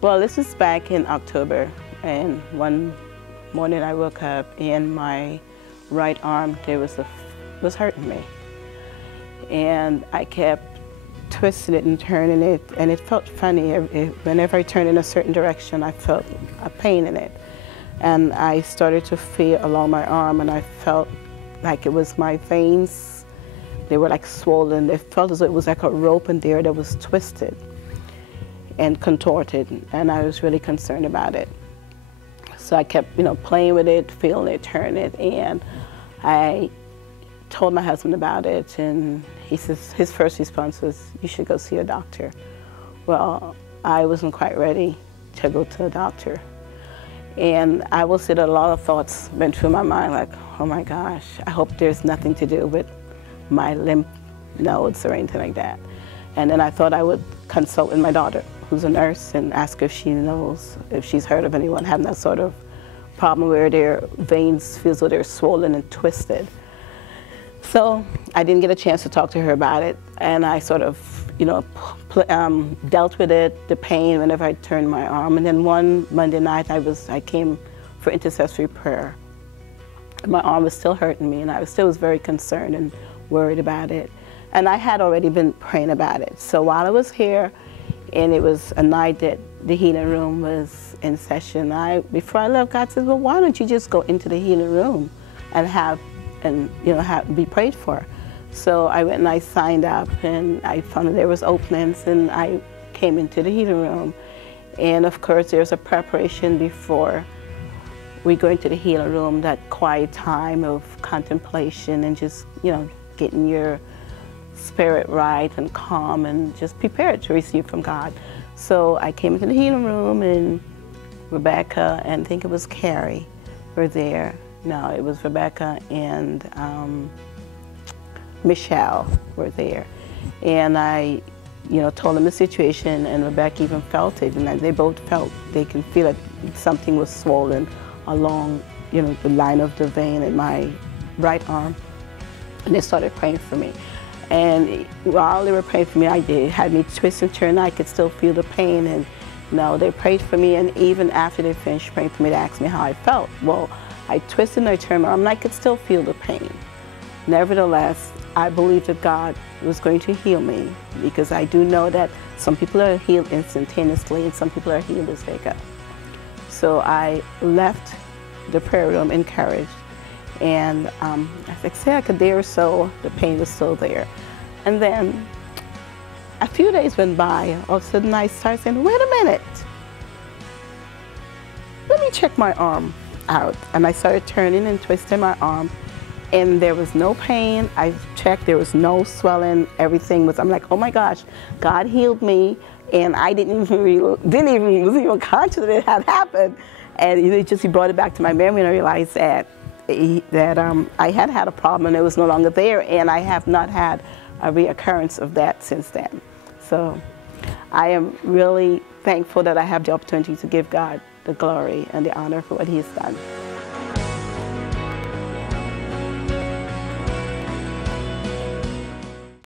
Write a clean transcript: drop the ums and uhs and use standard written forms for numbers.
Well, this was back in October, and one morning I woke up and my right arm was hurting me. And I kept twisting it and turning it, and it felt funny. Whenever I turned in a certain direction, I felt a pain in it. And I started to feel along my arm, and I felt like it was my veins. They were like swollen. It felt as though it was like a rope in there that was twisted and contorted, and I was really concerned about it. So I kept, playing with it, feeling it, turning it, and I told my husband about it, and he says his first response was, "You should go see a doctor." Well, I wasn't quite ready to go to a doctor, and I will say that a lot of thoughts went through my mind, like, oh my gosh, I hope there's nothing to do with my lymph nodes or anything like that. And then I thought I would consult with my daughter, who's a nurse, and ask if she knows, if she's heard of anyone having that sort of problem where their veins feel as though they're swollen and twisted. So I didn't get a chance to talk to her about it, and I sort of, dealt with it, the pain, whenever I turned my arm. And then one Monday night, I came for intercessory prayer. My arm was still hurting me, and I was very concerned and worried about it. And I had already been praying about it. So while I was here, and it was a night that the healing room was in session, before I left, God said, well, why don't you just go into the healing room and be prayed for? So I went and I signed up, and I found that there was openings, and I came into the healing room. And of course, there's a preparation before we go into the healing room, that quiet time of contemplation and just, getting your spirit right and calm and just prepared to receive from God. So I came into the healing room, and Rebecca and I think it was Carrie were there. No, it was Rebecca and Michelle were there. And I, told them the situation, and Rebecca even felt it, and they both felt, they can feel that something was swollen along, the line of the vein in my right arm. And they started praying for me. And while they were praying for me, had me twist and turn. I could still feel the pain, and they prayed for me. And even after they finished praying for me, they asked me how I felt. Well, I twisted and I turned my arm, and I could still feel the pain. Nevertheless, I believed that God was going to heal me, because I do know that some people are healed instantaneously, and some people are healed as they go. So I left the prayer room encouraged. And as I said, like a day or so, the pain was still there. And then a few days went by. All of a sudden, I started saying, wait a minute. Let me check my arm out. And I started turning and twisting my arm. And there was no pain. I checked, there was no swelling. Everything was, I'm like, oh my gosh, God healed me. And I was even conscious that it had happened. And he brought it back to my memory, and I realized that I had had a problem, and it was no longer there, and I have not had a reoccurrence of that since then. So I am really thankful that I have the opportunity to give God the glory and the honor for what He has done.